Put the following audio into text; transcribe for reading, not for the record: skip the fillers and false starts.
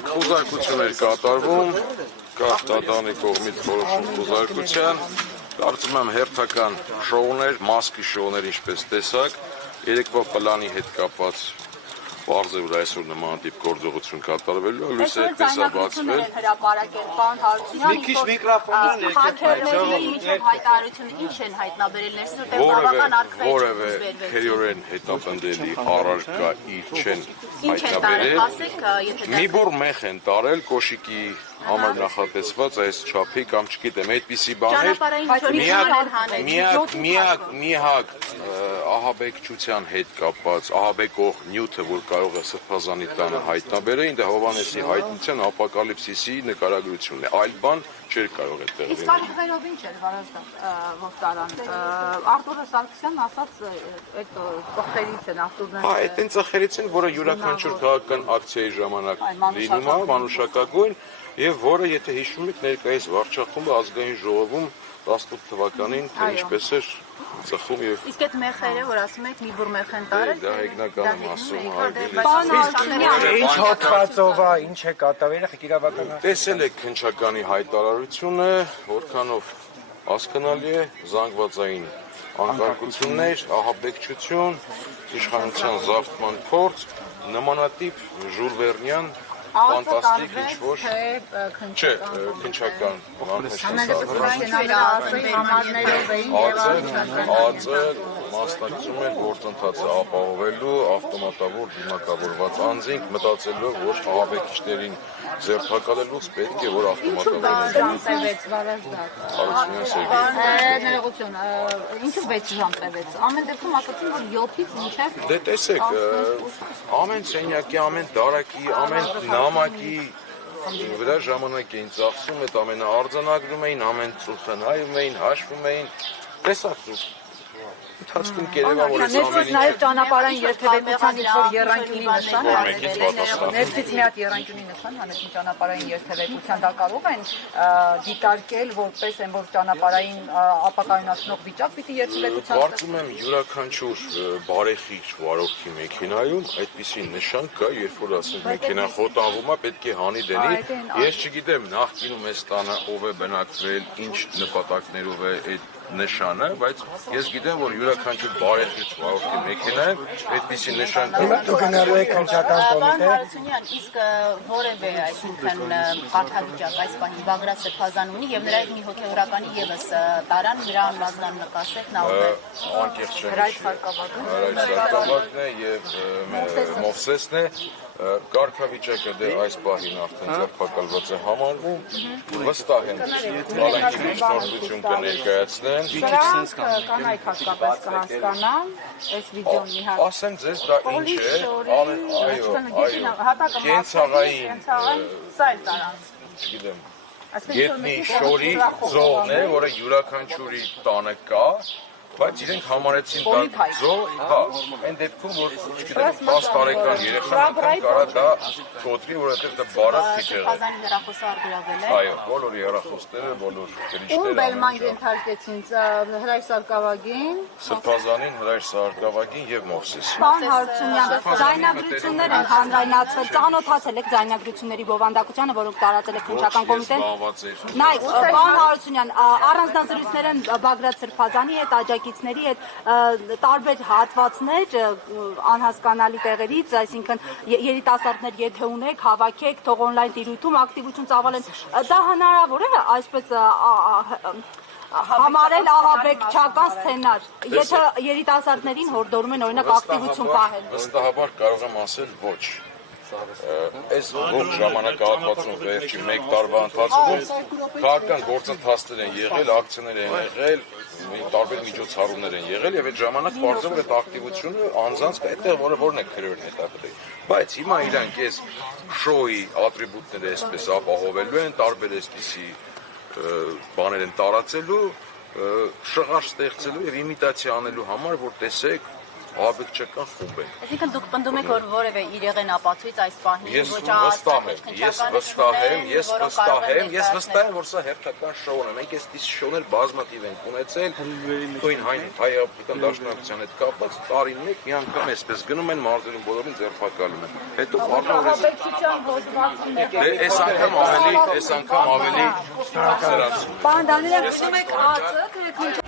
Տեսեք, խուզարկություններ կատարվում, կա դատանի կողմից որոշում խուզարկության, կարծում եմ հերթական շոուներ, մասկի շոուներ ինչպես տեսակ, երեկվա պլանի հետ կապված Պարզ է, որ այսօր նմանատիպ գործողություն կատարվելու է, լույսը այդպես է բացվել։ Մի քիչ միկրոֆոնին եկեք հայտարարությունը ինչ են հայտնաբերել որևէ քերիորեն հետապնդելի առարկա իր չեն հայտնաբերել։ Մի բուռ մեղ են տարել կոշիկի համար նախատեսված այս չափի կամ չգիտեմ այդպիսի բաներ միակ ահաբեկչության հետ կապված ահաբեկող նյութը որ կարող է սրբազանի տանը հայտնաբերել դա Հովհաննեսի հայտնության ապոկալիպսիսի նկարագրությունն է այլ բան չէր կարող է տեղի Իսկ այդքերով ինչ էր վարազդատ որ տարան Արտուրը Սարգսյանն ասաց այդ ծխերից են Արտուրն Հա այդ այն ծխերից են որը յուրաքանչյուր քաղաքական ակցիայի ժամանակ լինում է մանուշակագույն Եվ որը, եթե հիշում եք, ներկայիս վարչախումբը ազգային ժողովում 18 թվականին, թե ինչպես էր ծխում և... Իսկ այդ մեխերը, որ ասում եք, մի բուռ մեխ են տարել... Դա հեգնականում ասում, Ինչ հոտվածով է, ինչ է կատարվել, իրավական... Տեսել եք քննչականի հայտարարությունը, որքանով հասկանալի է, զանգվածային անկարգություններ, ահաբեկչություն, իշխանության զավթման փորձ, նմանատիպ Ժուլ Ֆանտաստիկ ինչ-որ չէ, քննչական ԱԾ մասնակցում են գործընթացը ապահովելու ավտոմատավոր դիմակավորված անձինք մտածելով, որ ահաբեկիչներին ձերբակալելուց պետք է, որ Ներողություն, ինչու 6 ժամ տևեց, ամեն դեպքում ասացին, որ 7-ից մինչև Դե տեսեք, ամեն սենյակի, ամեն դարակի, ամեն նամակի վրա ժամանակ էին ծախսում, այդ ամենը արձանագրում էին, ամեն ծուխը նայում էին, հաշվում էին, տեսակ ծուխ Ընթացքում կերևա, որ այս ամեն ինչը Նաև ճանապարհային երթևեկության ինչ-որ եռանկյունի նշան ներսից մի հատ եռանկյունի նշան հանեցին ճանապարհային երթևեկության դա կարող են դիտարկել որպես են որ ճանապարհային ապակայունացնող վիճակ պիտի երթևեկության Կարծում եմ յուրաքանչյուր բարեխիղճ վարորդի մեքենայում այդպիսի նշան կա, երբ որ ասենք մեքենան խոտանվում է, պետք է հանի դնի Ես չգիտեմ նախկինում այս տանը ով է բնակվել, ինչ նպատակներով է այդ նշանը, բայց ես գիտեմ, որ յուրաքանչյուր բարեխիղճ վարորդի մեքենայում այդպիսի նշան կա։ Դուք գնալու եք քննչական կոմիտե։ Հարությունյան, իսկ որևէ այսինքն կարգավիճակ այս բանի Բագրատ Սրբազան ունի եւ նրա մի հոգեորականի եւս տարան նրա անմազնան նկասեք նա ով է։ Անկեղծ չէ։ Հրայր Սարգսյանն է եւ Մովսեսն է։ Կարգավիճակը դե այս պահին արդեն ձերբակալված է համարվում։ Վստահ եմ, բալանքի միջնորդություն կներկայացնեն։ Դրանք կանայք հատկապես կհասկանան այս վիդեոն մի հատ։ Ասեմ ձեզ դա ինչ է, այո, կենցաղային, սա էլ տարան։ չգիտեմ, գետնի շորի ձողն է, որը յուրաքանչյուրի տանը կա, բայց իրենք համարեցին դա ձող, հա, այն դեպքում, որ, չգիտեմ, 10 տարեկան երեխան կարա դա կոտրի, որովհետև դա բարդ քիչ եղել։ Սրբազանի հեռախոսը արգելվել է։ Այո, բոլոր հեռախոսները, բոլոր գրիչները։ Ում բելման ենթարկեցին Հրայր Սարգսյանին, Սրբազանին, Հրայր Սարգսյանին եւ Մովսեսին։ Պարոն Հարությունյան, ձայնագրություններ են հանրայնացվել, ծանոթացել եք ձայնագրությունների բովանդակությանը, որոնք տարածել է քննչական կոմիտեն։ Նայեք, պարոն Հարությունյան, առանձնազրույցներ են Բագրատ Սրբազանի հետ, աջակիցների հետ, տարբեր հատվածներ անհասկանալի տեղերից, այսինքն երիտասարդներ եթե ունեք, հավաքեք, թող օնլայն տիրույթում ակտիվություն ծավալեն։ Դա հնարավոր է այսպես համարել ահաբեկչական սցենար, եթե երիտասարդներին հորդորում են օրինակ ակտիվություն պահել։ Վստահաբար կարող եմ ասել ոչ։ Այս ողջ ժամանակահատվածում վերջի 1 տարվա ընթացքում քաղաքական գործընթացներ են եղել, ակցիաներ են եղել, տարբեր միջոցառումներ են եղել եւ այդ ժամանակ բարձր այդ ակտիվությունը անձանց այդտեղ որն է քրերն հետապնդել։ Բայց հիմա իրանք այս շոուի ատրիբուտները այսպես ապահովելու են, տարբեր այսպիսի բաներ են տարածելու, շղար ստեղծելու եւ իմիտացիա անելու համար, որ տեսեք ահաբեկչական խումբ են։ Այսինքն դուք պնդում եք, որ որևէ իրեղեն ապացույց այս պահին Ես վստահ եմ, որ սա հերթական շոուն է։ Մենք այս շոուներ բազմաթիվ ենք ունեցել, նույն հայ-african դաշնակցության հետ կապված տարին մեկ մի անգամ այսպես գնում են մարզերում բոլորին ձերբակալում են։ Հետո այս անգամ ավելի սրանցում։ Պարոն Դանիելյան, գտնում եք ԱԾ, քննիչ